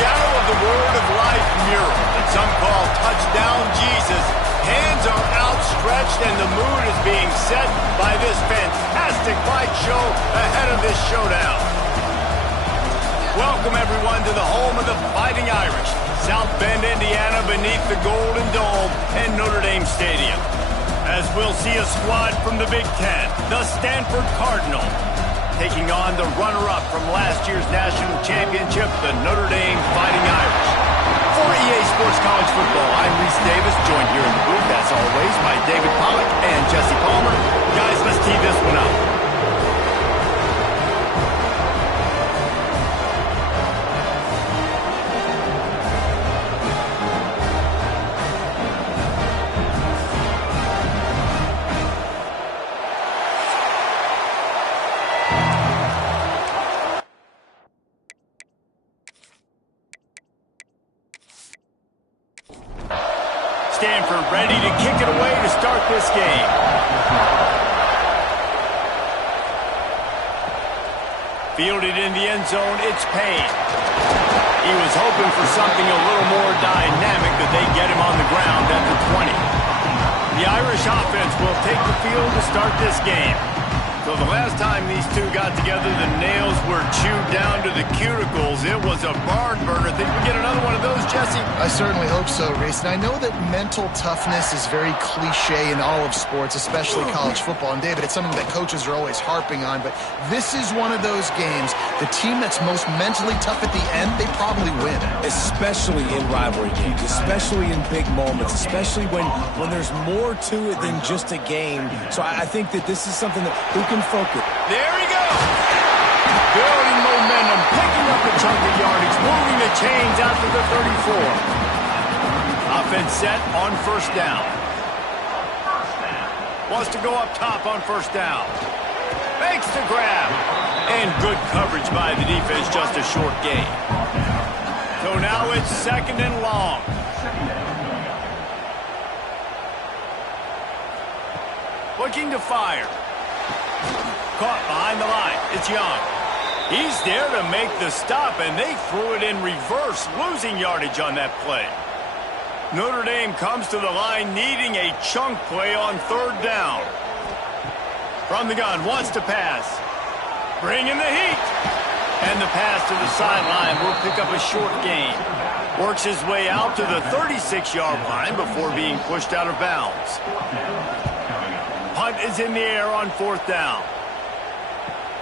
shadow of the Word of Life mural that some call Touchdown Jesus, hands are outstretched and the mood is being set by this fantastic fight show ahead of this showdown. Welcome, everyone, to the home of the Fighting Irish, South Bend, Indiana, beneath the Golden Dome and Notre Dame Stadium. As we'll see a squad from the Big Ten, the Stanford Cardinal, taking on the runner-up from last year's national championship, the Notre Dame Fighting Irish. For EA Sports College Football, I'm Reese Davis, joined here in the booth, as always, by David Pollack and Jesse Palmer. Guys, let's tee this one up. Stanford ready to kick it away to start this game. Fielded in the end zone, it's Payne. He was hoping for something a little more dynamic, but they get him on the ground at the 20. The Irish offense will take the field to start this game. So the last time these two got together, the nails were chewed down to the cuticles. It was a barn burner. Think we get another one of those, Jesse? I certainly hope so, Reese. And I know that mental toughness is very cliche in all of sports, especially college football. And David, it's something that coaches are always harping on. But this is one of those games. The team that's most mentally tough at the end, they probably win. Especially in rivalry games, especially in big moments, especially when there's more to it than just a game. So I think that this is something that who can focus. There he goes. Building momentum, picking up a chunk of yardage, moving the chains out to the 34. Offense set on first down. Wants to go up top on first down. Makes the grab. And good coverage by the defense, just a short gain. So now it's second and long. Looking to fire. Caught behind the line. It's Young. He's there to make the stop, and they threw it in reverse, losing yardage on that play. Notre Dame comes to the line needing a chunk play on third down. From the gun, wants to pass. Bringing the heat. And the pass to the sideline will pick up a short gain. Works his way out to the 36-yard line before being pushed out of bounds. Punt is in the air on fourth down.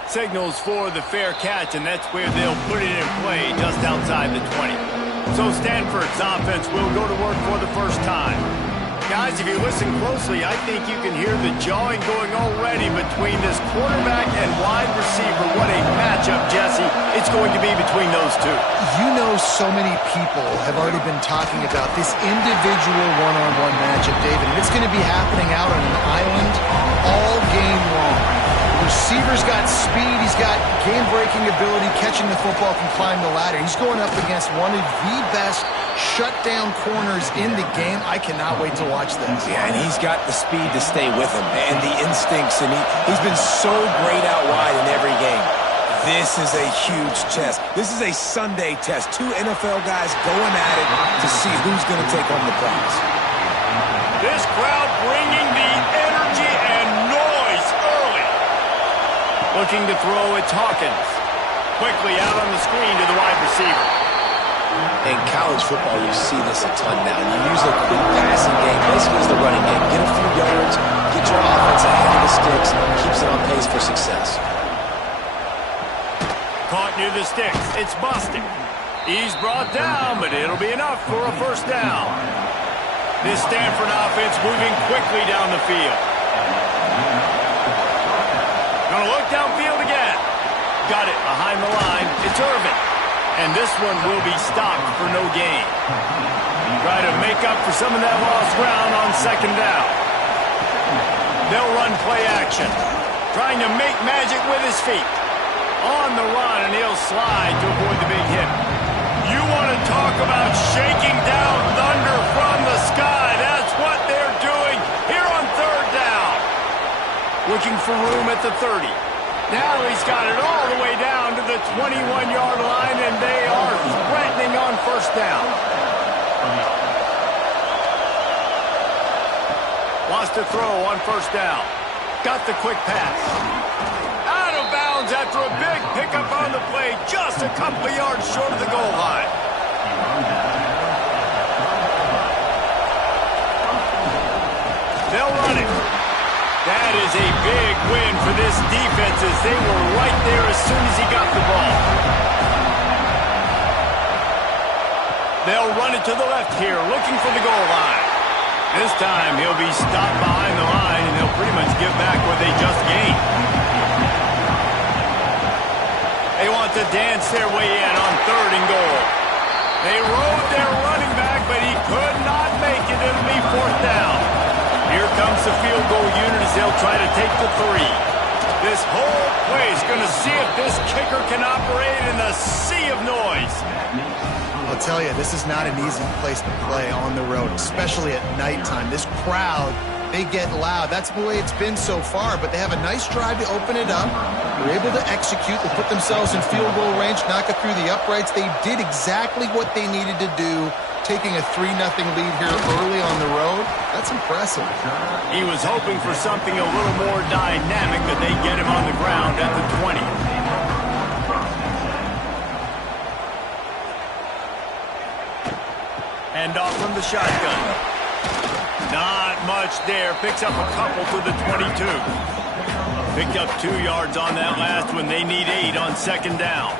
Signals for the fair catch, and that's where they'll put it in play just outside the 20. So Stanford's offense will go to work for the first time. Guys, if you listen closely, I think you can hear the jawing going already between this quarterback and wide receiver. What a matchup, Jesse, it's going to be between those two. You know, so many people have already been talking about this individual one-on-one matchup, David, and it's going to be happening out on an island all game long. Receiver's got speed, he's got game-breaking ability, catching the football, can climb the ladder. He's going up against one of the best shutdown corners in the game. I cannot wait to watch this. Yeah, and he's got the speed to stay with him and the instincts, and he's been so great out wide in every game. This is a huge test. This is a Sunday test. Two NFL guys going at it to see who's going to take home the prize. This crowd bringing the energy and noise early. Looking to throw, it's Hawkins. Quickly out on the screen to the wide receiver. In college football, you see this a ton now. You use a quick passing game, basically as the running game. Get a few yards, get your offense ahead of the sticks, keeps it on pace for success. Caught near the sticks. It's busted. He's brought down, but it'll be enough for a first down. This Stanford offense moving quickly down the field. Gonna look downfield again. Got it behind the line. It's Irvin. And this one will be stopped for no gain. Try to make up for some of that lost ground on second down. They'll run play action. Trying to make magic with his feet. On the run, and he'll slide to avoid the big hit. You want to talk about shaking down thunder from the sky. That's what they're doing here on third down. Looking for room at the 30. Now he's got it all the way down to the 21-yard line, and they are threatening on first down. Wants to throw on first down. Got the quick pass. Out of bounds after a big pickup on the play, just a couple of yards short of the goal line. They'll run it. That is a big win for this defense as they were right there as soon as he got the ball. They'll run it to the left here, looking for the goal line. This time he'll be stopped behind the line, and they'll pretty much give back what they just gained. They want to dance their way in on 3rd and goal. They rode their running back, but he could not make it. It'll be 4th down. Here comes the field goal unit as they'll try to take the 3. This whole play is going to see if this kicker can operate in the sea of noise. I'll tell you, this is not an easy place to play on the road, especially at nighttime. This crowd, they get loud. That's the way it's been so far, but they have a nice drive to open it up. They're able to execute. They put themselves in field goal range, knock it through the uprights. They did exactly what they needed to do, taking a 3-0 lead here early on the road. That's impressive. He was hoping for something a little more dynamic, but they get him on the ground at the 20. Hand off from the shotgun. Not much there. Picks up a couple to the 22. Picked up 2 yards on that last one. They need 8 on 2nd down.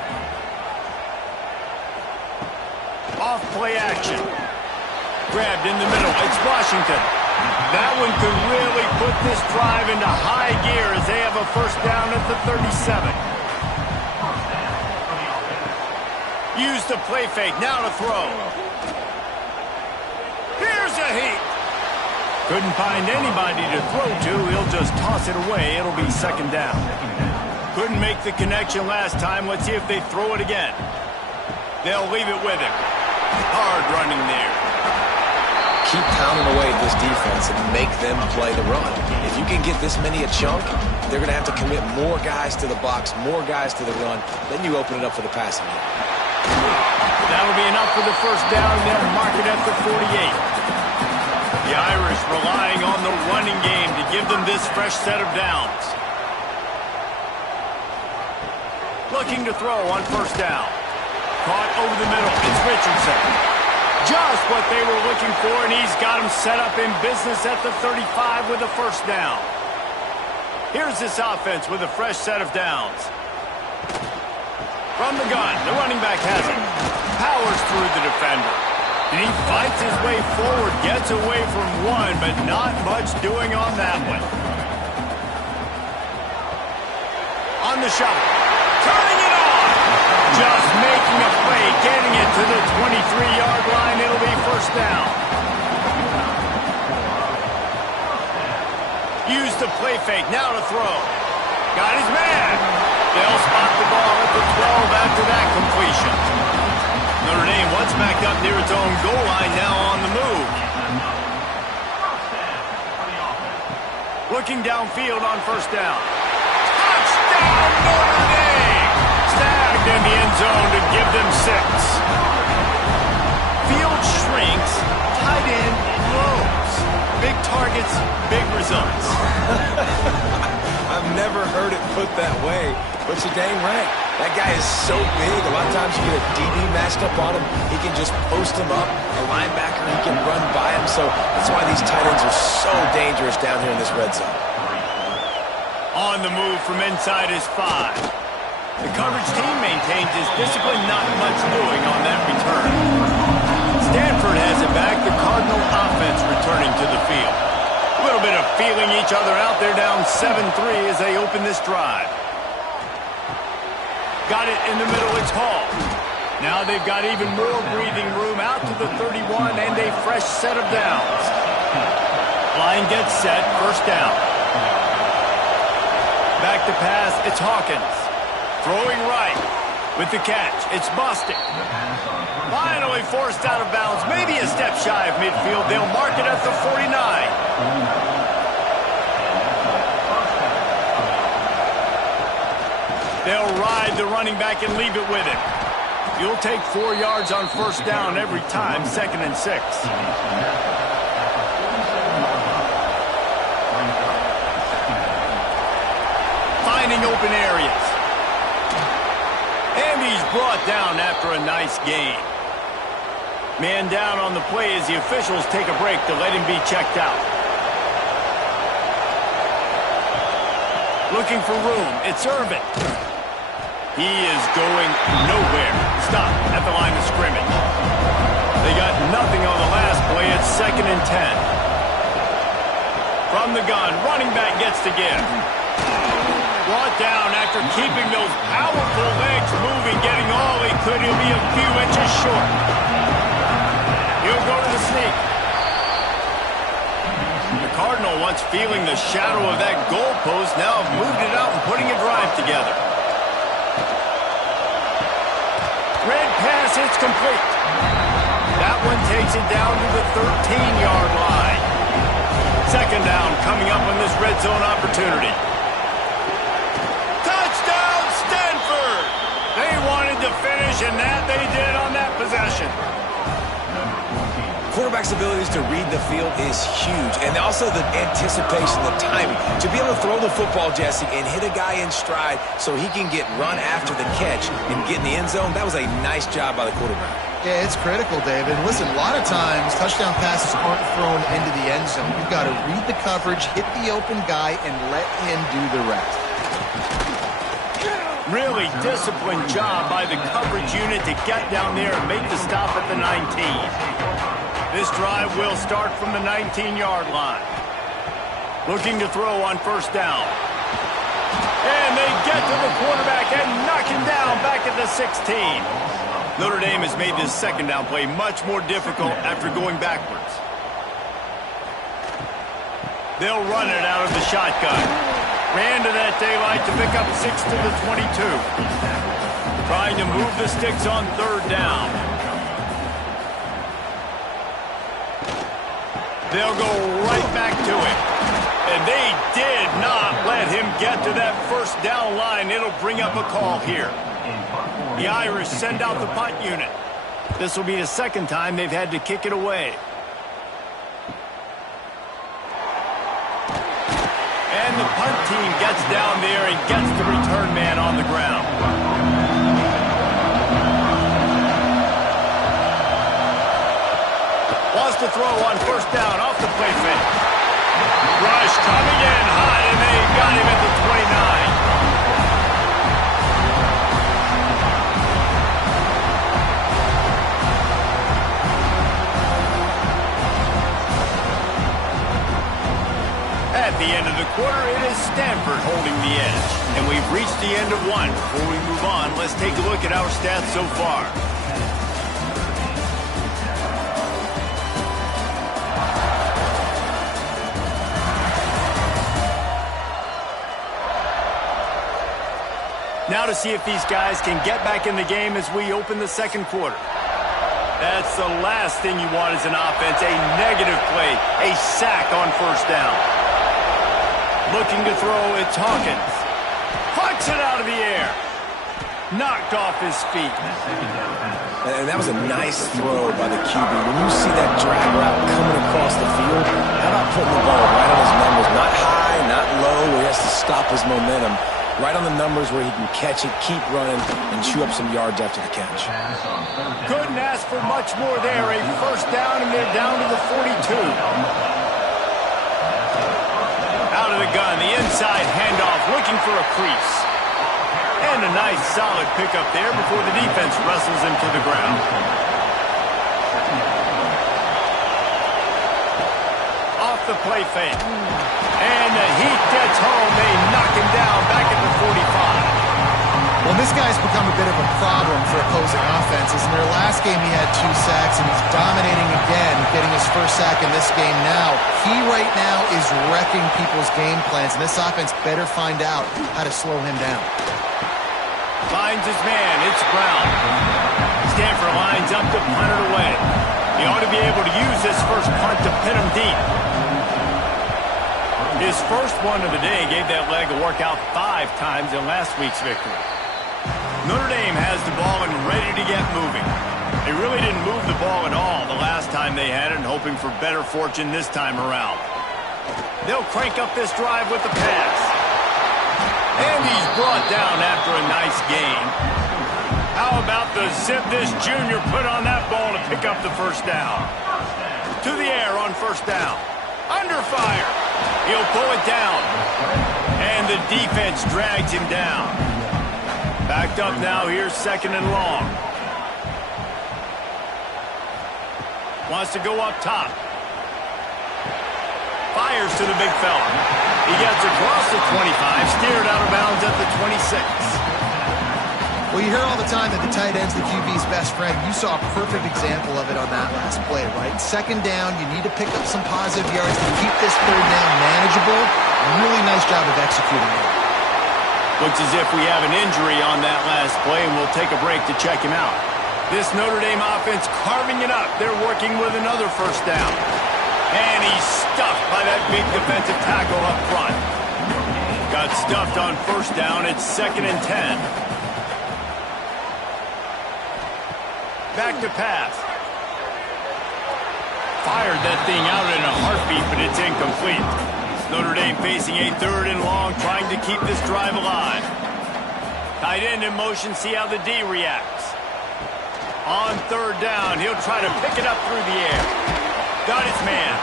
Off play action. Grabbed in the middle. It's Washington. That one could really put this drive into high gear as they have a 1st down at the 37. Use the play fake. Now to throw. Here's a heat. Couldn't find anybody to throw to. He'll just toss it away. It'll be 2nd down. Couldn't make the connection last time. Let's see if they throw it again. They'll leave it with him. Hard running there. Keep pounding away at this defense and make them play the run. If you can get this many a chunk, they're going to have to commit more guys to the box, more guys to the run. Then you open it up for the passing game. That'll be enough for the 1st down. They'll mark it at the 48. The Irish relying on the running game to give them this fresh set of downs. Looking to throw on 1st down. Caught over the middle. It's Richardson. Just what they were looking for, and he's got him set up in business at the 35 with a 1st down. Here's this offense with a fresh set of downs. From the gun, the running back has it. Powers through the defender. And he fights his way forward, gets away from one, but not much doing on that one. On the shot. Turning it on. Just making a play, getting it to the 23-yard line. It'll be 1st down. Use the play fake. Now to throw. Got his man. They'll spot the ball at the 12 after that completion. Notre Dame once backed up near its own goal line, now on the move. Looking downfield on 1st down. Touchdown, Notre Dame! Snagged in the end zone to give them 6. Field shrinks, tight end grows. Big targets, big results. I've never heard it put that way, but you're dang right. That guy is so big. A lot of times you get a DB matched up on him. He can just post him up. A linebacker, he can run by him. So that's why these tight ends are so dangerous down here in this red zone. On the move from inside his 5. The coverage team maintains his discipline, not much doing on that return. Stanford has it back. The Cardinal offense returning to the field. A little bit of feeling each other out. They're down 7-3 as they open this drive. Got it in the middle. It's Hall. Now they've got even more breathing room out to the 31 and a fresh set of downs. Line gets set. 1st down. Back to pass. It's Hawkins. Throwing right with the catch. It's Bostic. Finally forced out of bounds. Maybe a step shy of midfield. They'll mark it at the 49. They'll ride the running back and leave it with him. You'll take 4 yards on first down every time, 2nd and 6. Finding open areas. And he's brought down after a nice gain. Man down on the play as the officials take a break to let him be checked out. Looking for room. It's Irvin. He is going nowhere. Stop at the line of scrimmage. They got nothing on the last play. It's 2nd and 10. From the gun, running back gets to give. Brought down after keeping those powerful legs moving, getting all he could. He'll be a few inches short. He'll go to the sneak. The Cardinal, once feeling the shadow of that goalpost, now have moved it out and putting a drive together. Red pass, it's complete. That one takes it down to the 13-yard line. 2nd down coming up on this red zone opportunity. Touchdown, Stanford! They wanted to finish, and that they did on that possession. Quarterback's abilities to read the field is huge, and also the anticipation, the timing. To be able to throw the football, Jesse, and hit a guy in stride so he can get run after the catch and get in the end zone, that was a nice job by the quarterback. Yeah, it's critical, David. Listen, a lot of times touchdown passes aren't thrown into the end zone. You've got to read the coverage, hit the open guy, and let him do the rest. Really disciplined job by the coverage unit to get down there and make the stop at the 19. This drive will start from the 19-yard line. Looking to throw on first down. And they get to the quarterback and knock him down back at the 16. Notre Dame has made this 2nd down play much more difficult after going backwards. They'll run it out of the shotgun. Ran to that daylight to pick up 6 to the 22. Trying to move the sticks on 3rd down. They'll go right back to him. And they did not let him get to that first down line. It'll bring up a call here. The Irish send out the punt unit. This will be the 2nd time they've had to kick it away. And the punt team gets down there and gets the return man on the ground. Wants to throw on first down off the play fake. Rush coming in high, and they got him at the 29. At the end of the quarter, it is Stanford holding the edge. And we've reached the end of one. Before we move on, let's take a look at our stats so far. Now to see if these guys can get back in the game as we open the 2nd quarter. That's the last thing you want as an offense, a negative play, a sack on first down. Looking to throw, it's Hawkins. Puts it out of the air. Knocked off his feet. And that was a nice throw by the QB. When you see that drag route coming across the field, how about putting the ball right on his numbers? Not high, not low, where he has to stop his momentum. Right on the numbers where he can catch it, keep running, and chew up some yards after the catch. Couldn't ask for much more there. A first down, and they're down to the 42. Out of the gun, the inside handoff, looking for a crease. And a nice solid pickup there before the defense wrestles him to the ground. Off the play fake. And the heat gets home. They knock him down back at the 45. Well, this guy's become a bit of a problem for opposing offenses. In their last game, he had 2 sacks, and he's dominating again, getting his first sack in this game now. He right now is wrecking people's game plans, and this offense better find out how to slow him down. Finds his man. It's Brown. Stanford lines up to punt it away. He ought to be able to use this first punt to pin him deep. His first one of the day gave that leg a workout 5 times in last week's victory. Notre Dame has the ball and ready to get moving. They really didn't move the ball at all the last time they had it, and hoping for better fortune this time around. They'll crank up this drive with the pass. And he's brought down after a nice gain. How about the zip this junior put on that ball to pick up the first down? To the air on first down. Under fire. He'll pull it down. And the defense drags him down. Backed up now, here's 2nd and long. Wants to go up top. Fires to the big fella. He gets across the 25, steered out of bounds at the 26. Well, you hear all the time that the tight end's the QB's best friend. You saw a perfect example of it on that last play, right? 2nd down, you need to pick up some positive yards to keep this 3rd down manageable. Really nice job of executing it. Looks as if we have an injury on that last play, and we'll take a break to check him out. This Notre Dame offense carving it up. They're working with another first down. And he's stuffed by that big defensive tackle up front. Got stuffed on first down. It's 2nd and 10. Back to pass. Fired that thing out in a heartbeat, but it's incomplete. Notre Dame facing a 3rd and long, trying to keep this drive alive. Tight end in motion, see how the D reacts. On 3rd down, he'll try to pick it up through the air. Got his man.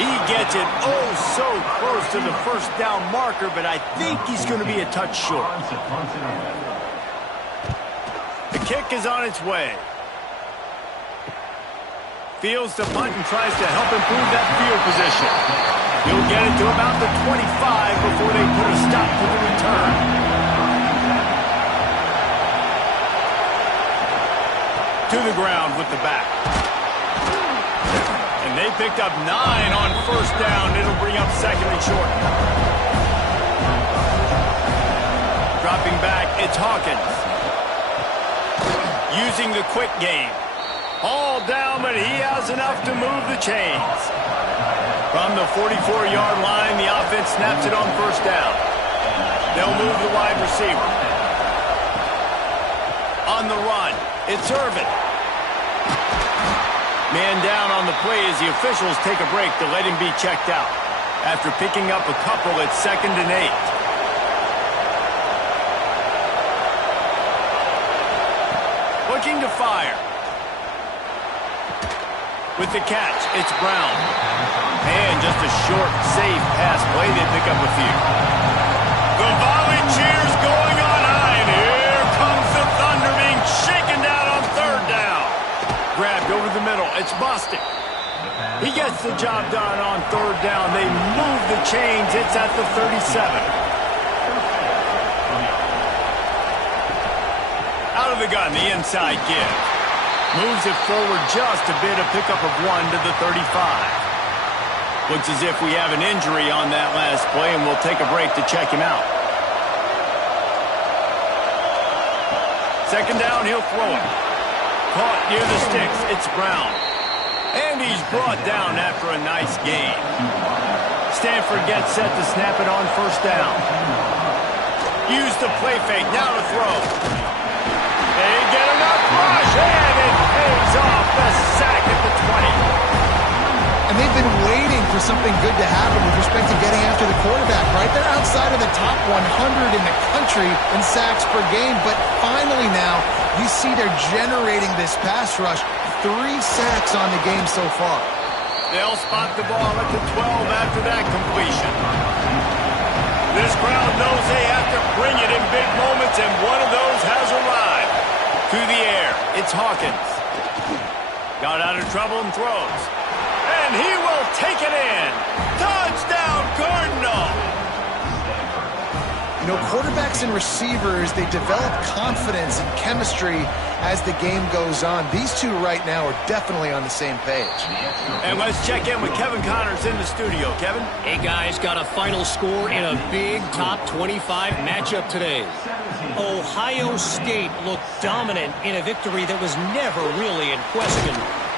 He gets it oh so close to the first down marker, but I think he's going to be a touch short. The kick is on its way. Fields the punt and tries to help improve that field position. He'll get it to about the 25 before they put a stop to the return. To the ground with the back. And they picked up 9 on first down. It'll bring up 2nd and short. Dropping back, it's Hawkins. Using the quick game. All down, but he has enough to move the chains. From the 44-yard line, the offense snaps it on first down. They'll move the wide receiver. On the run, it's Irvin. Man down on the play as the officials take a break to let him be checked out. After picking up a couple, it's 2nd and 8. Looking to fire. With the catch, it's Brown. And just a short, safe pass play. They pick up a few. The volley cheers going on high, and here comes the Thunder being shaken down on 3rd down. Grabbed over the middle. It's Bostic. He gets the job done on 3rd down. They move the chains. It's at the 37. Out of the gun, the inside give. Moves it forward just a bit, a pickup of 1 to the 35. Looks as if we have an injury on that last play, and we'll take a break to check him out. 2nd down, he'll throw it. Caught near the sticks, it's Brown. And he's brought down after a nice gain. Stanford gets set to snap it on first down. Use the play fake, now to throw. They get enough rush, and it pays off the sack at the 20. And they've been waiting for something good to happen with respect to getting after the quarterback, right? They're outside of the top 100 in the country in sacks per game, but finally now you see they're generating this pass rush. 3 sacks on the game so far. They'll spot the ball at the 12 after that completion. This crowd knows they have to bring it in big moments, and one of those has arrived. To the air, it's Hawkins. Got out of trouble and throws. And he will take it in. Touchdown, Cardinal! You know, quarterbacks and receivers, they develop confidence and chemistry as the game goes on. These two right now are definitely on the same page. And let's check in with Kevin Connors in the studio. Kevin? Hey, guys, got a final score in a big top 25 matchup today. Ohio State looked dominant in a victory that was never really in question.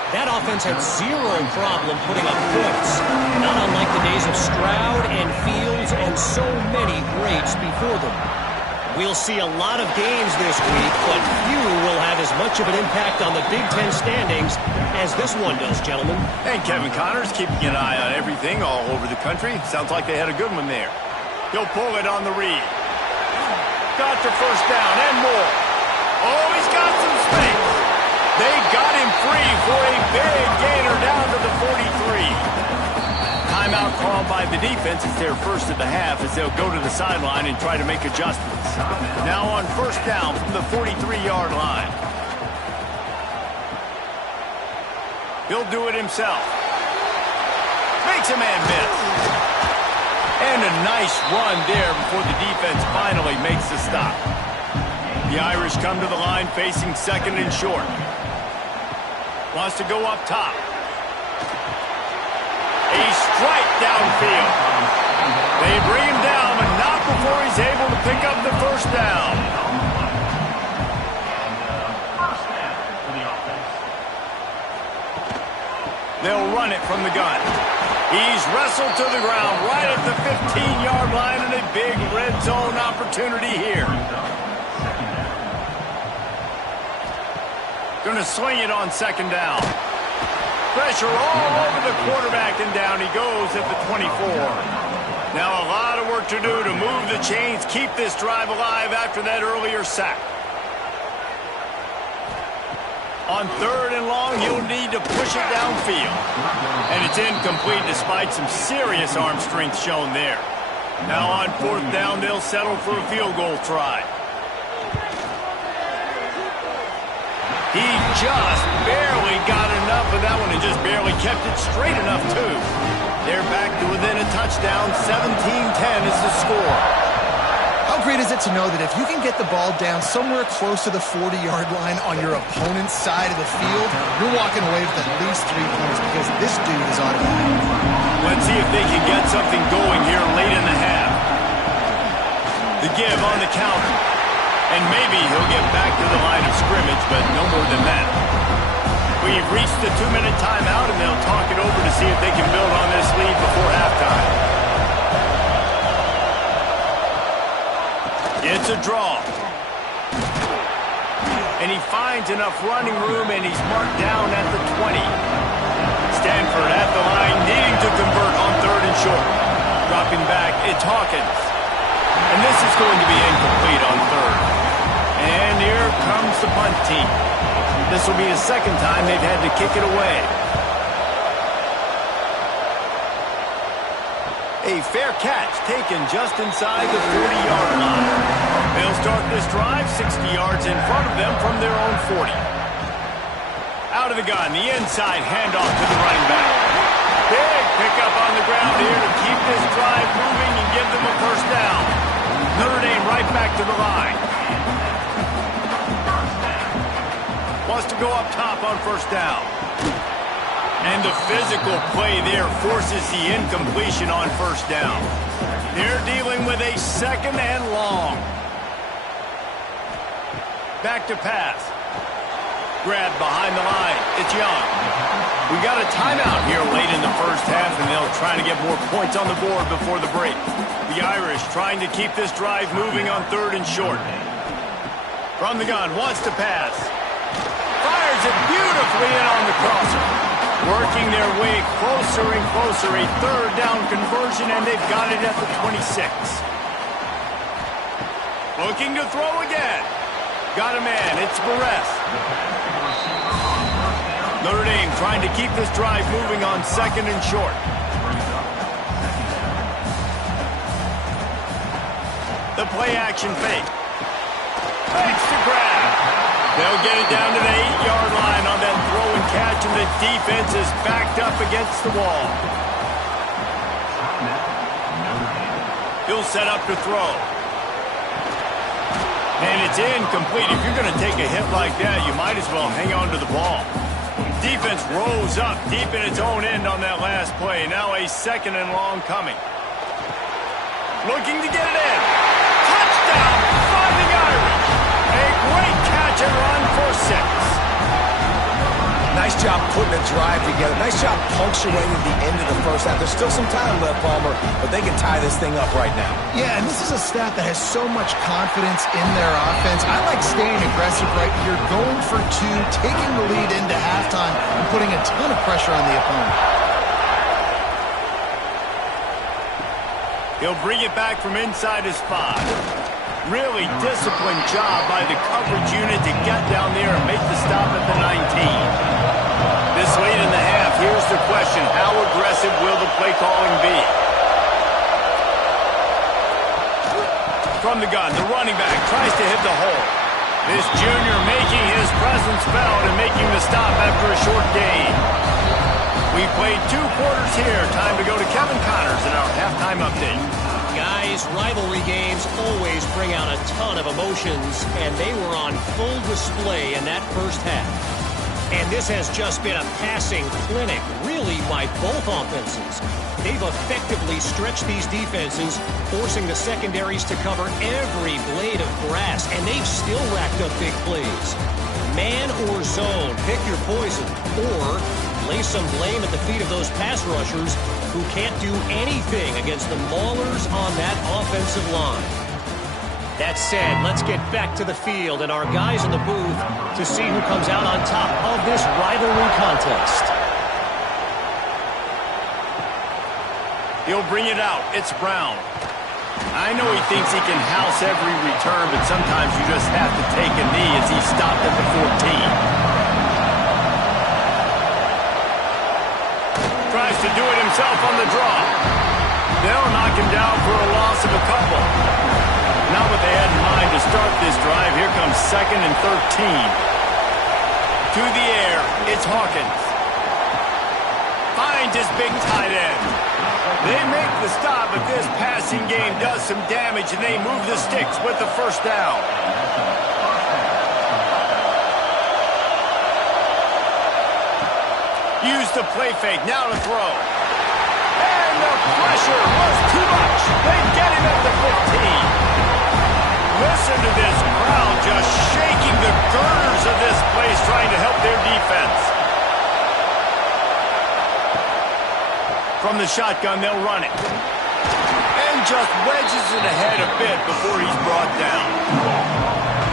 That offense had zero problem putting up points. Not unlike the days of Stroud and Fields and so many greats before them. We'll see a lot of games this week, but few will have as much of an impact on the Big Ten standings as this one does, gentlemen. And Kevin Connors keeping an eye on everything all over the country. Sounds like they had a good one there. He'll pull it on the read. Got the first down and more. Oh, he's got some space. They got him free for a big gainer down to the 43. Timeout called by the defense. It's their first of the half as they'll go to the sideline and try to make adjustments. Now on first down from the 43-yard line. He'll do it himself. Makes a man miss. And a nice run there before the defense finally makes the stop. The Irish come to the line facing second and short. Wants to go up top. A strike downfield. They bring him down, but not before he's able to pick up the first down. They'll run it from the gun. He's wrestled to the ground right at the 15-yard line and a big red zone opportunity here. Going to swing it on second down. Pressure all over the quarterback, and down he goes at the 24. Now a lot of work to do to move the chains, keep this drive alive after that earlier sack. On third and long, he'll need to push it downfield. And it's incomplete despite some serious arm strength shown there. Now on fourth down, they'll settle for a field goal try. He just barely got enough of that one and just barely kept it straight enough, too. They're back to within a touchdown. 17-10 is the score. How great is it to know that if you can get the ball down somewhere close to the 40-yard line on your opponent's side of the field, you're walking away with at least 3 points because this dude is automatic. Let's see if they can get something going here late in the half. The give on the counter. And maybe he'll get back to the line of scrimmage, but no more than that. We've reached the 2-minute timeout, and they'll talk it over to see if they can build on this lead before halftime. It's a draw. And he finds enough running room, and he's marked down at the 20. Stanford at the line, needing to convert on third and short. Dropping back, it's Hawkins. And this is going to be incomplete on third. And here comes the punt team. This will be the second time they've had to kick it away. A fair catch taken just inside the 40-yard line. They'll start this drive 60 yards in front of them from their own 40. Out of the gun, the inside handoff to the running back. Big pickup on the ground here to keep this drive moving and give them a first down. Notre Dame right back to the line. Wants to go up top on first down. And the physical play there forces the incompletion on first down. They're dealing with a second and long. Back to pass. Grab behind the line. It's Young. We got a timeout here late in the first half, and they'll try to get more points on the board before the break. The Irish trying to keep this drive moving on third and short. From the gun, wants to pass. Fires it beautifully in on the crosser. Working their way closer and closer. A third down conversion, and they've got it at the 26. Looking to throw again. Got a man. It's Barres. Notre Dame trying to keep this drive moving on second and short. The play action fake. Fakes the grab. They'll get it down to the 8-yard line on that throw and catch, and the defense is backed up against the wall. He'll set up to throw. And it's incomplete. If you're going to take a hit like that, you might as well hang on to the ball. Defense rose up deep in its own end on that last play. Now a second and long coming. Looking to get it in. Touchdown, Fighting Irish. A great catch and run for 6. Nice job putting a drive together. Nice job punctuating the end of the first half. There's still some time left, Palmer, but they can tie this thing up right now. Yeah, and this is a staff that has so much confidence in their offense. I like staying aggressive right here, going for two, taking the lead into halftime, and putting a ton of pressure on the opponent. He'll bring it back from inside his 5. Really disciplined job by the coverage unit to get down there and make the stop at the 19. This late in the half, here's the question. How aggressive will the play calling be? From the gun, the running back tries to hit the hole. This junior making his presence felt and making the stop after a short gain. We played 2 quarters here. Time to go to Kevin Connors in our halftime update. Guys, rivalry games always bring out a ton of emotions, and they were on full display in that first half. And this has just been a passing clinic, really, by both offenses. They've effectively stretched these defenses, forcing the secondaries to cover every blade of grass, and they've still racked up big plays. Man or zone, pick your poison, or lay some blame at the feet of those pass rushers who can't do anything against the maulers on that offensive line. That said, let's get back to the field and our guys in the booth to see who comes out on top of this rivalry contest. He'll bring it out. It's Brown. I know he thinks he can house every return, but sometimes you just have to take a knee as he stopped at the 14. Tries to do it himself on the draw. They'll knock him down for a loss of a couple. Not what they had in mind to start this drive. Here comes 2nd and 13. To the air, it's Hawkins. Finds his big tight end. They make the stop, but this passing game does some damage, and they move the sticks with the first down. Use the play fake, now to throw. And the pressure was too much. They get him at the 15. Listen to this crowd just shaking the girders of this place, trying to help their defense. From the shotgun, they'll run it. And just wedges it ahead a bit before he's brought down.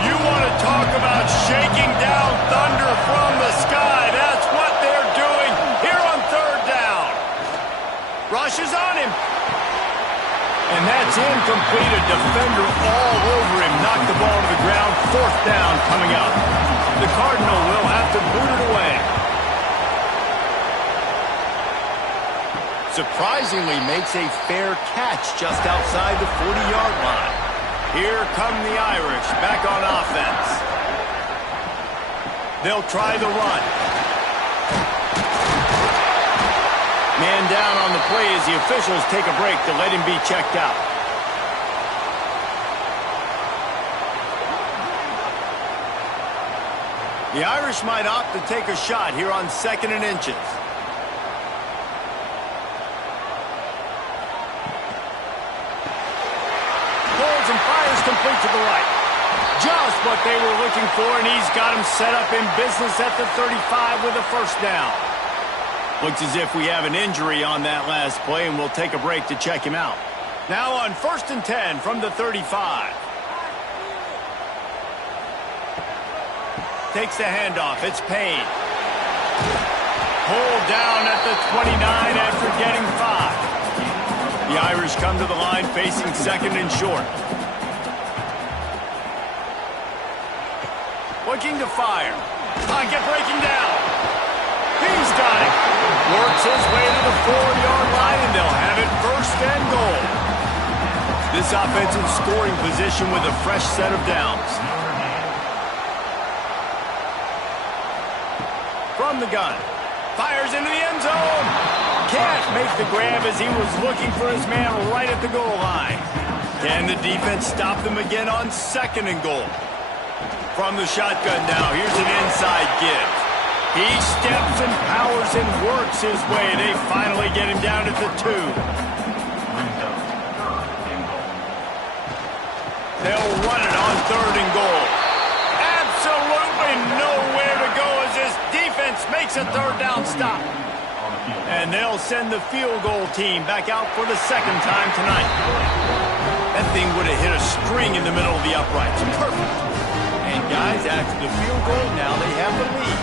You want to talk about shaking down thunder from the sky. That's what they're doing here on 3rd down. Rushes on him. And that's incomplete. A defender all over him. Knocked the ball to the ground. 4th down coming up. The Cardinal will have to boot it away. Surprisingly makes a fair catch just outside the 40-yard line. Here come the Irish back on offense. They'll try the run. Man down on the play as the officials take a break to let him be checked out. The Irish might opt to take a shot here on 2nd and inches. Pulls and fires complete to the right. Just what they were looking for, and he's got him set up in business at the 35 with a 1st down. Looks as if we have an injury on that last play, and we'll take a break to check him out. Now on 1st and 10 from the 35. Takes the handoff. It's Payne. Pulled down at the 29 after getting 5. The Irish come to the line facing 2nd and short. Looking to fire. Pocket breaking down. He's got it. Works his way to the 4-yard line, and they'll have it 1st and goal. This offensive scoring position with a fresh set of downs. From the gun. Fires into the end zone. Can't make the grab as he was looking for his man right at the goal line. Can the defense stop them again on 2nd and goal? From the shotgun now, here's an inside give. He steps and powers and works his way. They finally get him down at the 2. They'll run it on 3rd and goal. Absolutely nowhere to go as this defense makes a third down stop. And they'll send the field goal team back out for the second time tonight. That thing would have hit a string in the middle of the uprights. Perfect. And guys, after the field goal, now they have the lead.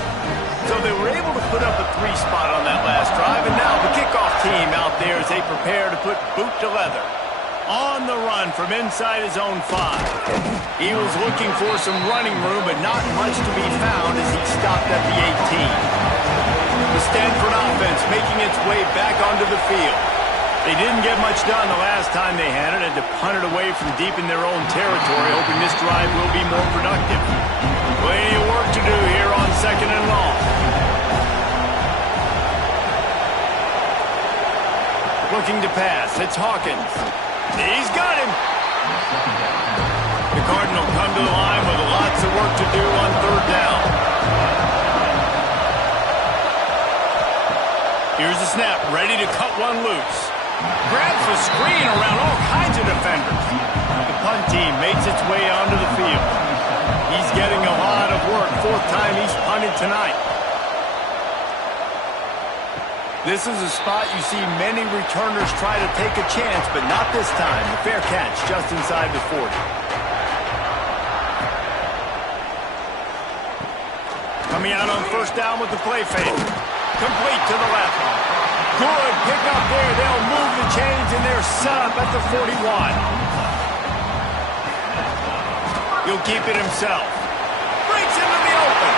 So they were able to put up a 3 spot on that last drive, and now the kickoff team out there as they prepare to put boot to leather. On the run from inside his own 5. He was looking for some running room, but not much to be found as he stopped at the 18. The Stanford offense making its way back onto the field. They didn't get much done the last time they had it, had to punt it away from deep in their own territory, hoping this drive will be more productive. Plenty of work to do here on 2nd and long. Looking to pass, it's Hawkins. He's got him. The Cardinals come to the line with lots of work to do on 3rd down. Here's the snap, ready to cut one loose. Grabs the screen around all kinds of defenders. The punt team makes its way onto the field. He's getting a lot of work, 4th time he's punted tonight. This is a spot you see many returners try to take a chance, but not this time. A fair catch just inside the 40. Coming out on 1st down with the play fake. Complete to the left. Good pick up there. They'll move the chains, and they're set up at the 41. He'll keep it himself. Breaks into the open.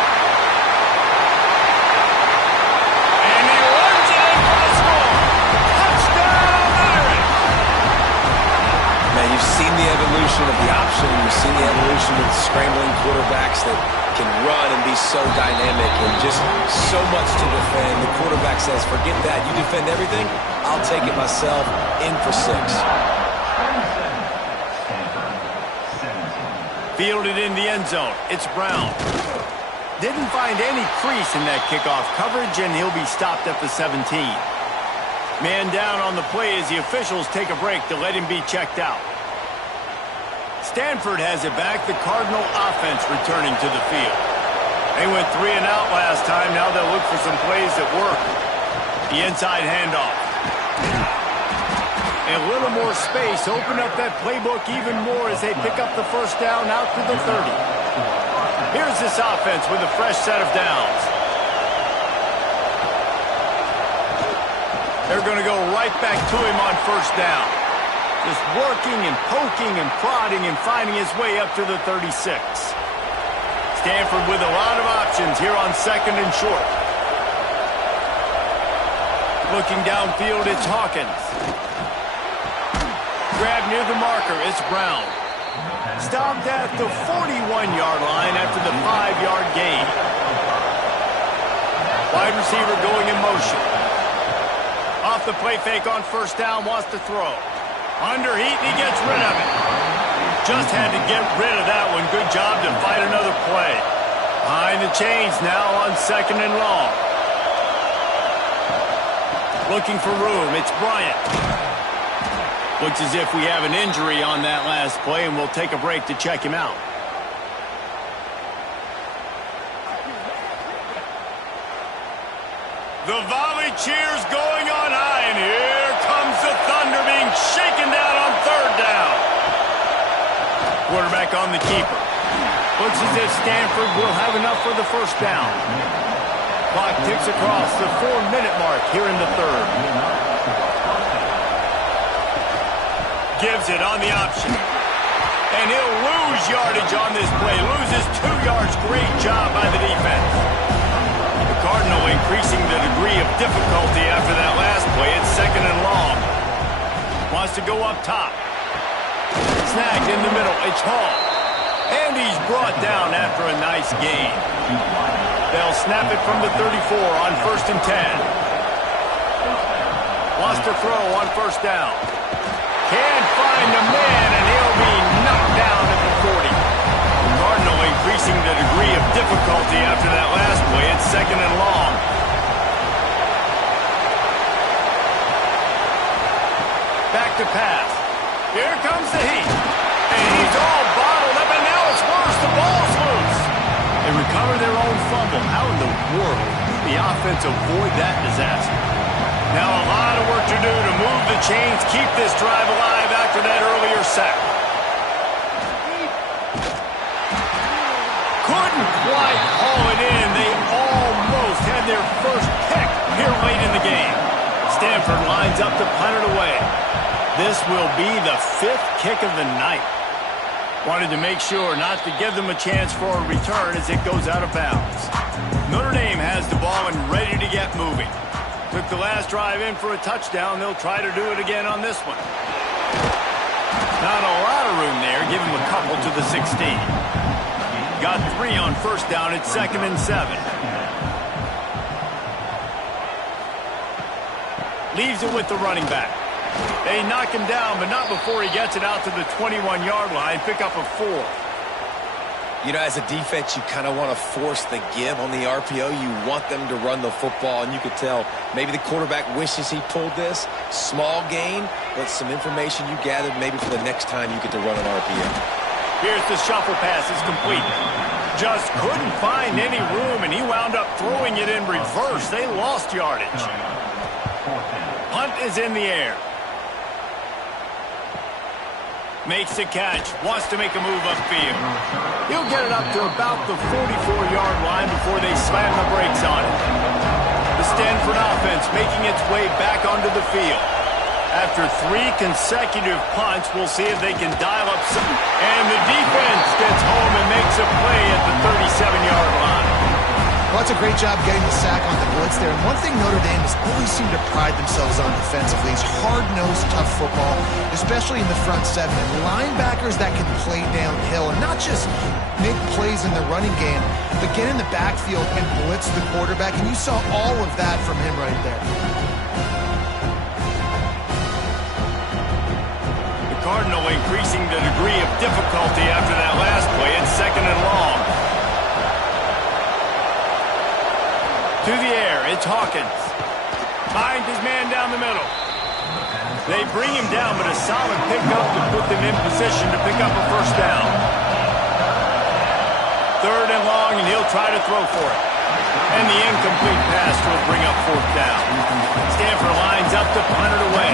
And he runs it in for the score. Touchdown, Irish. Man, you've seen the evolution of the option. You've seen the evolution of scrambling quarterbacks that can run and be so dynamic and just so much to defend. The quarterback says, forget that. You defend everything, I'll take it myself. In for 6. Fielded in the end zone. It's Brown. Didn't find any crease in that kickoff coverage, and he'll be stopped at the 17. Man down on the play as the officials take a break to let him be checked out. Stanford has it back. The Cardinal offense returning to the field. They went 3 and out last time. Now they'll look for some plays that work. The inside handoff. A little more space. Open up that playbook even more as they pick up the 1st down out to the 30. Here's this offense with a fresh set of downs. They're going to go right back to him on 1st down. Just working and poking and prodding and finding his way up to the 36. Stanford with a lot of options here on 2nd and short. Looking downfield, it's Hawkins. Grab near the marker, it's Brown. Stopped at the 41-yard line after the 5-yard gain. Wide receiver going in motion. Off the play fake on 1st down, wants to throw. Under heat, and he gets rid of it. Just had to get rid of that one. Good job to fight another play. Behind the chains now on 2nd and long. Looking for room, it's Bryant. Looks as if we have an injury on that last play, and we'll take a break to check him out. The volley cheers going on high, and here comes the thunder being shaken down on 3rd down. Quarterback on the keeper. Looks as if Stanford will have enough for the 1st down. Clock ticks across the 4-minute mark here in the 3rd. Gives it on the option. And he'll lose yardage on this play. Loses 2 yards. Great job by the defense. The Cardinal increasing the degree of difficulty after that last play. It's 2nd and long. Wants to go up top. Snagged in the middle. It's Hall. And he's brought down after a nice gain. They'll snap it from the 34 on 1st and 10. Wants to throw on 1st down. Can't find a man, and he'll be knocked down at the 40. The Cardinal increasing the degree of difficulty after that last play. It's 2nd and long. Back to pass. Here comes the heat. And he's all bottled up, and now it's worse. The ball's loose. They recover their own fumble. How in the world the offense avoid that disaster. Now a lot of work to do to move the chains, keep this drive alive after that earlier sack. Couldn't quite haul it in. They almost had their first pick here late in the game. Stanford lines up to punt it away. This will be the 5th kick of the night. Wanted to make sure not to give them a chance for a return as it goes out of bounds. Notre Dame has the ball and ready to get moving. Took the last drive in for a touchdown. They'll try to do it again on this one. Not a lot of room there. Give him a couple to the 16. Got 3 on first down. It's 2nd and 7. Leaves it with the running back. They knock him down, but not before he gets it out to the 21-yard line. Pick up a 4. You know, as a defense, you kind of want to force the give on the RPO. You want them to run the football, and you could tell maybe the quarterback wishes he pulled this. Small gain, but some information you gathered maybe for the next time you get to run an RPO. Here's the shuffle pass. It's complete. Just couldn't find any room, and he wound up throwing it in reverse. They lost yardage. Punt is in the air. Makes the catch. Wants to make a move upfield. He'll get it up to about the 44-yard line before they slam the brakes on it. The Stanford offense making its way back onto the field. After 3 consecutive punts, we'll see if they can dial up some. And the defense gets home and makes a play at the 37-yard line. Well, that's a great job getting the sack on the blitz there. And one thing Notre Dame has always seemed to pride themselves on defensively is hard-nosed, tough football, especially in the front 7. And linebackers that can play downhill and not just make plays in the running game, but get in the backfield and blitz the quarterback. And you saw all of that from him right there. The Cardinal increasing the degree of difficulty after that last play. It's 2nd and long. To the air, it's Hawkins. Finds his man down the middle. They bring him down, but a solid pickup to put them in position to pick up a first down. 3rd and long, and he'll try to throw for it. And the incomplete pass will bring up 4th down. Stanford lines up to punt it away.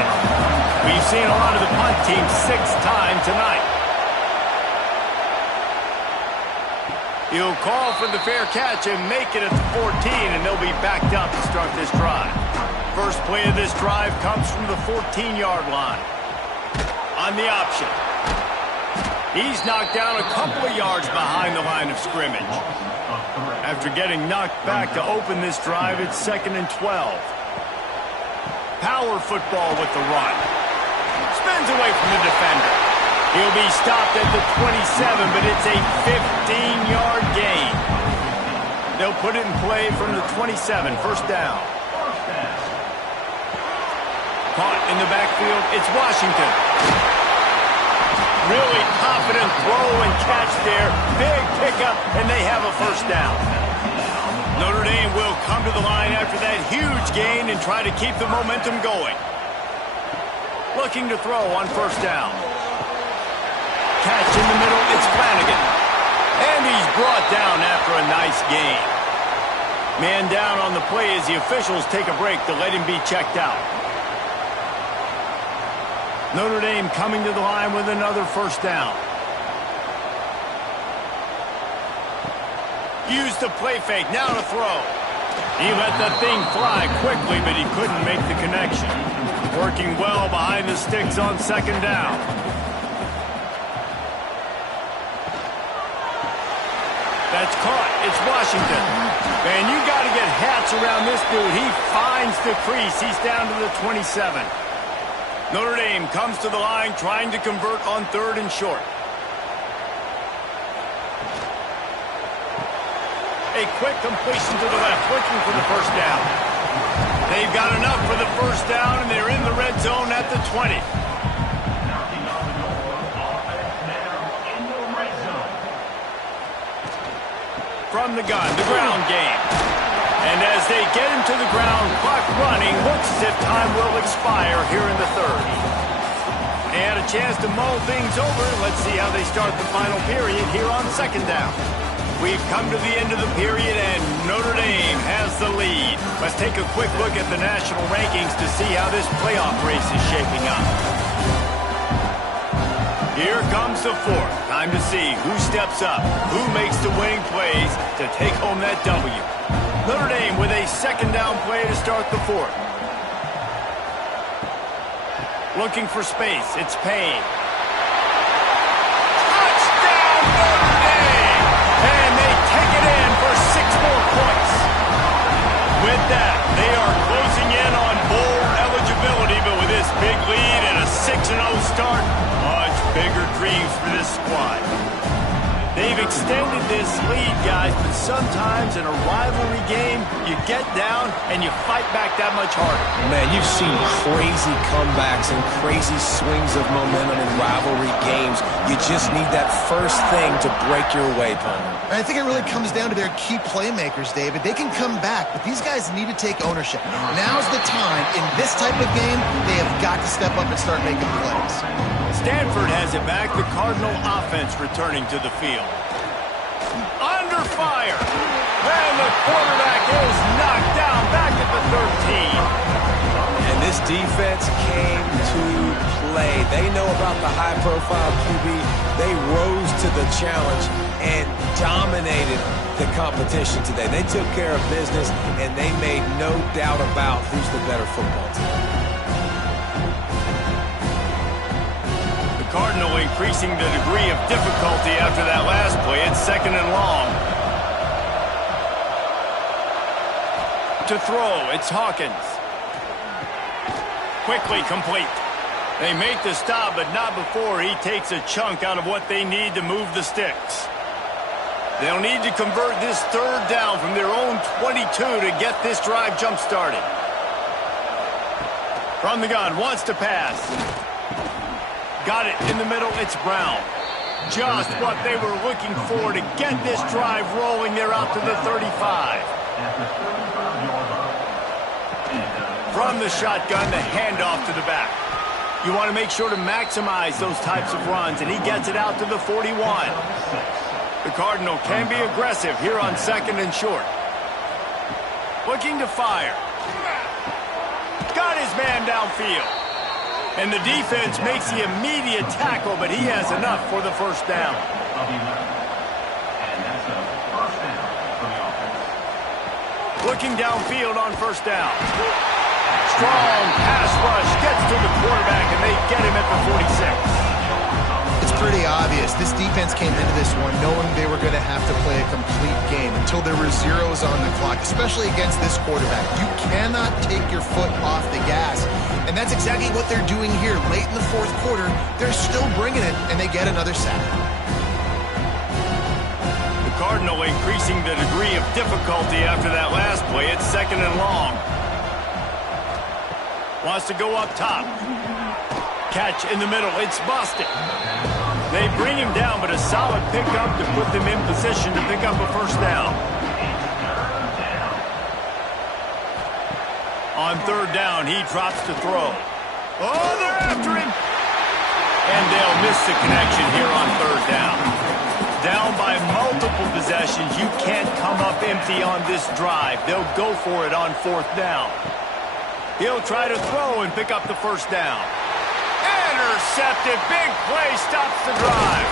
We've seen a lot of the punt team 6 times tonight. He'll call for the fair catch and make it at the 14, and they'll be backed up to start this drive. First play of this drive comes from the 14-yard line. On the option. He's knocked down a couple of yards behind the line of scrimmage. After getting knocked back to open this drive, it's 2nd and 12. Power football with the run. Spins away from the defender. He'll be stopped at the 27, but it's a 15-yard gain. They'll put it in play from the 27, first down. Caught in the backfield, it's Washington. Really confident throw and catch there. Big pickup, and they have a first down. Notre Dame will come to the line after that huge gain and try to keep the momentum going. Looking to throw on first down. Catch in the middle, it's Flanagan. And he's brought down after a nice gain. Man down on the play as the officials take a break to let him be checked out. Notre Dame coming to the line with another first down. Use the play fake, now to throw. He let the thing fly quickly, but he couldn't make the connection. Working well behind the sticks on 2nd down. That's caught. It's Washington. Man, you got to get hats around this dude. He finds the crease. He's down to the 27. Notre Dame comes to the line trying to convert on 3rd and short. A quick completion to the left, looking for the first down. They've got enough for the first down, and they're in the red zone at the 20. From the gun, the ground game. And as they get him to the ground, clock running, looks as if time will expire here in the 3rd. They had a chance to mull things over. Let's see how they start the final period here on 2nd down. We've come to the end of the period, and Notre Dame has the lead. Let's take a quick look at the national rankings to see how this playoff race is shaping up. Here comes the fourth. Time to see who steps up, who makes the winning plays to take home that W. Notre Dame with a second down play to start the fourth. Looking for space. It's Payne. Touchdown, Notre Dame! And they take it in for 6 more points. With that, they are closing in on bowl eligibility, but with this big lead and a 6-0 start, much bigger dreams for this squad. They've extended this lead, guys, but sometimes in a rivalry game, you get down and you fight back that much harder. Man, you've seen crazy comebacks and crazy swings of momentum in rivalry games. You just need that first thing to break your way, Palmer. I think it really comes down to their key playmakers, David. They can come back, but these guys need to take ownership. Now's the time. In this type of game, they have got to step up and start making plays. Stanford has it back. The Cardinal offense returning to the field. Under fire. And the quarterback is knocked down back at the 13. And this defense came to play. They know about the high-profile QB. They rose to the challenge and dominated the competition today. They took care of business, and they made no doubt about who's the better football team. Cardinal increasing the degree of difficulty after that last play. It's 2nd and long. To throw, it's Hawkins. Quickly complete. They make the stop, but not before he takes a chunk out of what they need to move the sticks. They'll need to convert this 3rd down from their own 22 to get this drive jump-started. From the gun, wants to pass. Got it in the middle, it's Brown. Just what they were looking for to get this drive rolling. They're out to the 35. From the shotgun, the handoff to the back. You want to make sure to maximize those types of runs, and he gets it out to the 41. The Cardinal can be aggressive here on 2nd and short. Looking to fire. Got his man downfield. And the defense makes the immediate tackle, but he has enough for the 1st down. Looking downfield on 1st down. Strong pass rush gets to the quarterback, and they get him at the 46. It's pretty obvious. This defense came into this one knowing they were going to have to play a complete game until there were zeros on the clock, especially against this quarterback. You cannot take your foot off the gas. And that's exactly what they're doing here. Late in the 4th quarter, they're still bringing it, and they get another sack. The Cardinal increasing the degree of difficulty after that last play. It's 2nd and long. Wants to go up top. Catch in the middle. It's busted. They bring him down, but a solid pickup to put them in position to pick up a 1st down. On 3rd down, he drops to throw. Oh, they're after him. And they'll miss the connection here on 3rd down. Down by multiple possessions. You can't come up empty on this drive. They'll go for it on 4th down. He'll try to throw and pick up the 1st down. Intercepted. Big play stops the drive.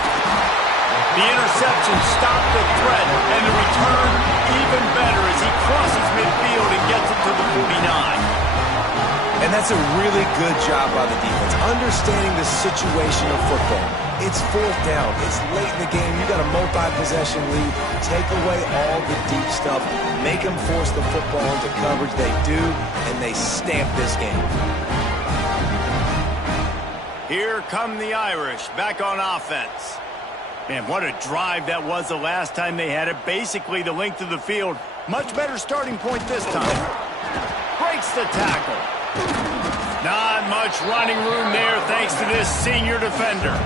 The interception stopped the threat, and the return even better as he crosses midfield and gets it to the 49. And that's a really good job by the defense, understanding the situation of football. It's 4th down. It's late in the game. You got a multi-possession lead. Take away all the deep stuff. Make them force the football into coverage. They do, and they stamp this game. Here come the Irish back on offense. Man, what a drive that was the last time they had it. Basically the length of the field. Much better starting point this time. Breaks the tackle. Not much running room there thanks to this senior defender.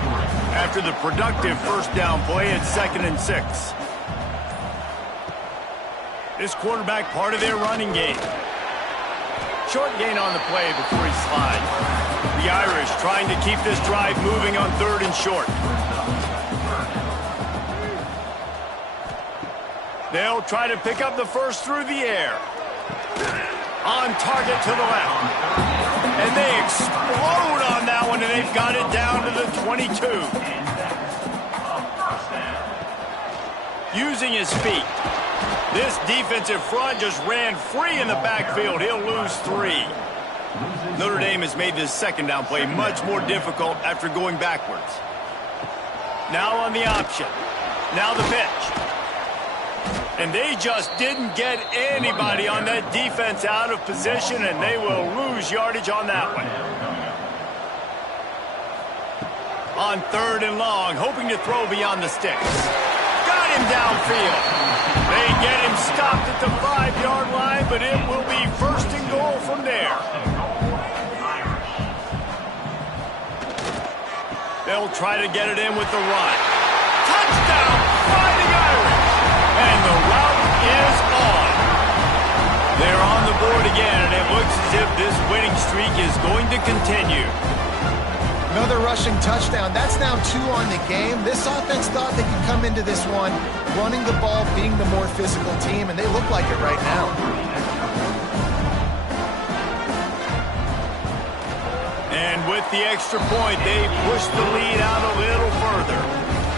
After the productive 1st down play, it's 2nd and 6. This quarterback part of their running game. Short gain on the play before he slides. The Irish trying to keep this drive moving on 3rd and short. They'll try to pick up the first through the air. On target to the left. And they explode on that one, and they've got it down to the 22. Using his feet. This defensive front just ran free in the backfield. He'll lose 3. Notre Dame has made this second down play much more difficult after going backwards. Now on the option. Now the pitch. And they just didn't get anybody on that defense out of position, and they will lose yardage on that one. On 3rd and long, hoping to throw beyond the sticks. Got him downfield. They get him stopped at the 5-yard line, but it will be 1st and goal from there. They'll try to get it in with the run. Touchdown, Fighting Irish! And the route is on. They're on the board again, and it looks as if this winning streak is going to continue. Another rushing touchdown. That's now 2 on the game. This offense thought they could come into this one running the ball, being the more physical team, and they look like it right now. And with the extra point, they push the lead out a little further.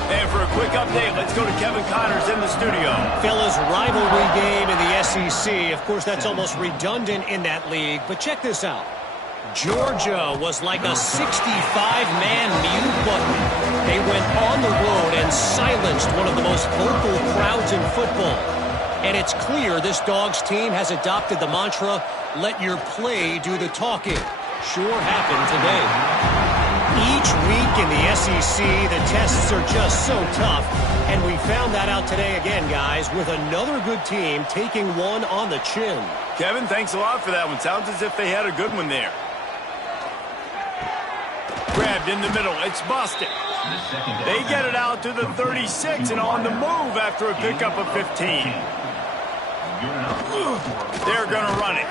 And for a quick update, let's go to Kevin Connors in the studio. Fellas, rivalry game in the SEC. Of course, that's almost redundant in that league. But check this out. Georgia was like a 65-man mute button. They went on the road and silenced one of the most vocal crowds in football. And it's clear this Dogs team has adopted the mantra, let your play do the talking. Sure happened today. Each week in the SEC, the tests are just so tough. And we found that out today again, guys, with another good team taking one on the chin. Kevin, thanks a lot for that one. Sounds as if they had a good one there. Grabbed in the middle. It's busted. They get it out to the 36 and on the move after a pickup of 15. They're going to run it.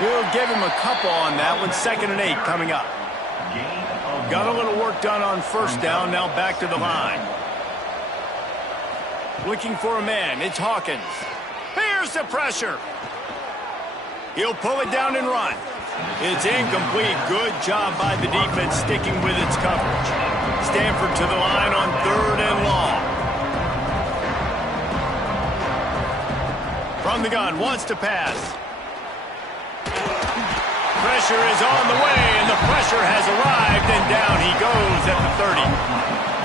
We'll give him a couple on that one. 2nd and 8 coming up. Got a little work done on 1st down. Now back to the line. Looking for a man. It's Hawkins. Here's the pressure. He'll pull it down and run. It's incomplete. Good job by the defense sticking with its coverage. Stanford to the line on 3rd and long. From the gun, wants to pass. Pressure is on the way, and the pressure has arrived, and down he goes at the 30.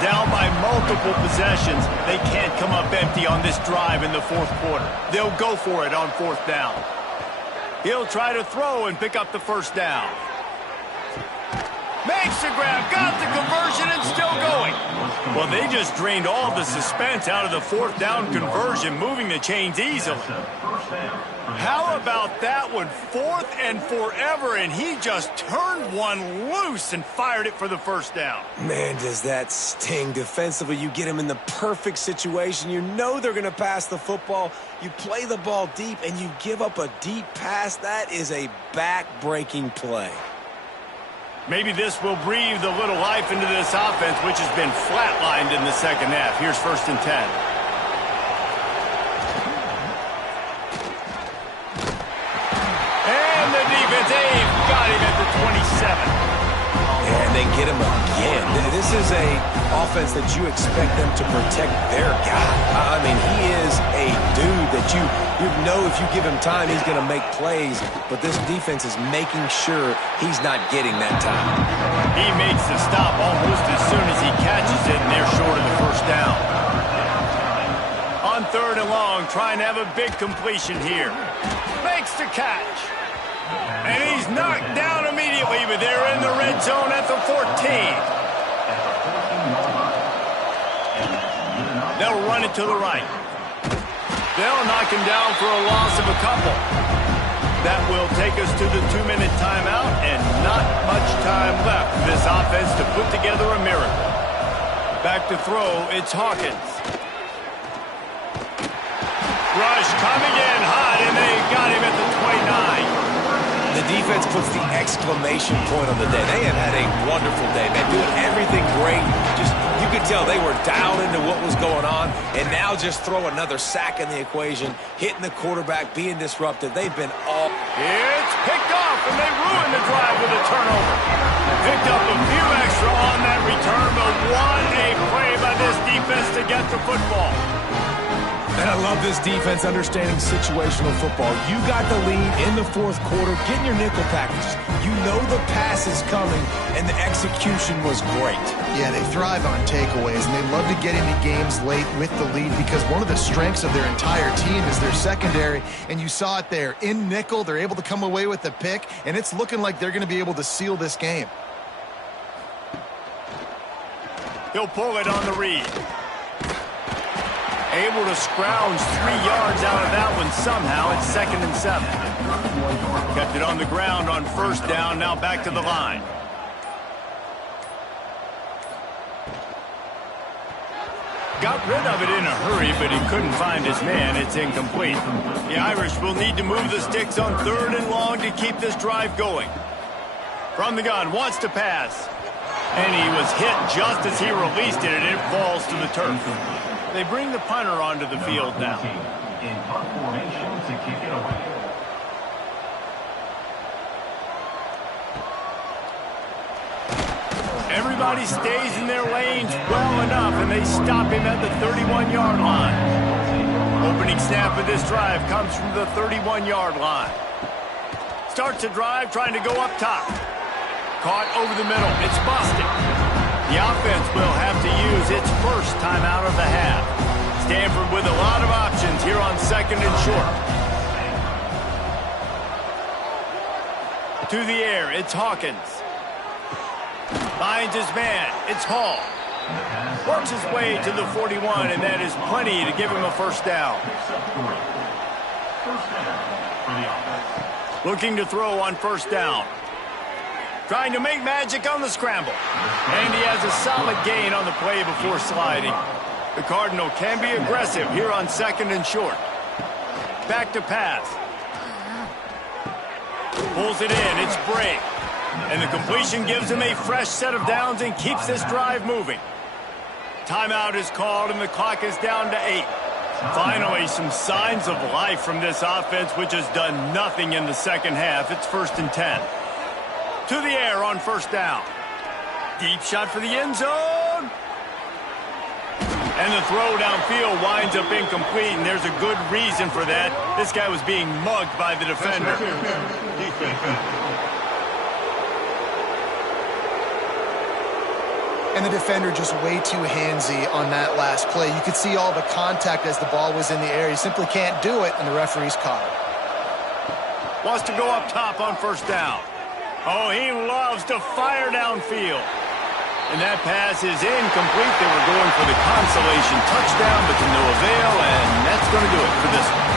Down by multiple possessions. They can't come up empty on this drive in the 4th quarter. They'll go for it on 4th down. He'll try to throw and pick up the 1st down. Makes the grab, got the conversion, and still going. Well, they just drained all the suspense out of the 4th down conversion, moving the chains easily. How about that one? 4th and forever, and he just turned one loose and fired it for the 1st down. Man, does that sting. Defensively, you get him in the perfect situation. You know they're going to pass the football. You play the ball deep, and you give up a deep pass. That is a back-breaking play. Maybe this will breathe a little life into this offense, which has been flatlined in the 2nd half. Here's 1st and 10. And the defense, they've got him at the 27. And they get him again. This is a offense that you expect them to protect their guy. I mean, he is a dude that you know if you give him time, he's going to make plays. But this defense is making sure he's not getting that time. He makes the stop almost as soon as he catches it, and they're short of the 1st down. On 3rd and long, trying to have a big completion here. Makes the catch. And he's knocked down immediately, but they're in the red zone at the 14. They'll run it to the right. They'll knock him down for a loss of a couple. That will take us to the 2-minute timeout, and not much time left for this offense to put together a miracle. Back to throw, it's Hawkins. Rush coming in hot, and they got him at the 29. The defense puts the exclamation point on the day. They have had a wonderful day, man. Doing everything great. Just, you could tell they were dialed into what was going on, and now just throw another sack in the equation, hitting the quarterback, being disruptive. They've been all... It's picked off, and they ruined the drive with a turnover. Picked up a few extra on that return, but what a play by this defense to get the football. And I love this defense understanding situational football. You got the lead in the fourth quarter, getting your nickel packages. You know the pass is coming, and the execution was great. Yeah, they thrive on takeaways, and they love to get into games late with the lead because one of the strengths of their entire team is their secondary, and you saw it there. In nickel, they're able to come away with the pick, and it's looking like they're going to be able to seal this game. He'll pull it on the read. Able to scrounge 3 yards out of that one somehow. It's 2nd and 7. Kept it on the ground on first down. Now back to the line. Got rid of it in a hurry, but he couldn't find his man. It's incomplete. The Irish will need to move the sticks on 3rd and long to keep this drive going. From the gun, wants to pass. And he was hit just as he released it, and it falls to the turf. They bring the punter onto the field now. In punt formation to kick it away. Everybody stays in their lanes well enough, and they stop him at the 31-yard line. Opening snap of this drive comes from the 31-yard line. Starts a drive trying to go up top. Caught over the middle. It's busted. The offense will have to use its first timeout of the half. Stanford with a lot of options here on 2nd and short. To the air, it's Hawkins. Finds his man, it's Hall. Works his way to the 41, and that is plenty to give him a first down. Looking to throw on first down. Trying to make magic on the scramble. And he has a solid gain on the play before sliding. The Cardinal can be aggressive here on 2nd and short. Back to pass. Pulls it in. It's Bray. And the completion gives him a fresh set of downs and keeps this drive moving. Timeout is called, and the clock is down to 8. Finally, some signs of life from this offense, which has done nothing in the second half. It's 1st and 10. To the air on first down. Deep shot for the end zone. And the throw downfield winds up incomplete, and there's a good reason for that. This guy was being mugged by the defender. And the defender just way too handsy on that last play. You could see all the contact as the ball was in the air. He simply can't do it, and the referee's caught it. Wants to go up top on first down. Oh, he loves to fire downfield. And that pass is incomplete. They were going for the consolation touchdown, but to no avail, and that's going to do it for this one.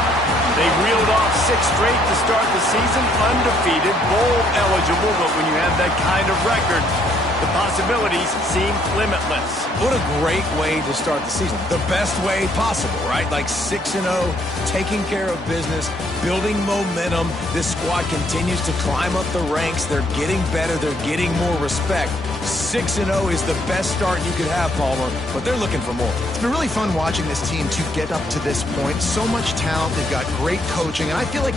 They reeled off 6 straight to start the season, undefeated, bowl eligible, but when you have that kind of record, the possibilities seem limitless. What a great way to start the season. The best way possible, right? Like 6-0, taking care of business, building momentum. This squad continues to climb up the ranks. They're getting better. They're getting more respect. 6-0 is the best start you could have, Palmer, but they're looking for more. It's been really fun watching this team to get up to this point. So much talent. They've got great coaching, and I feel like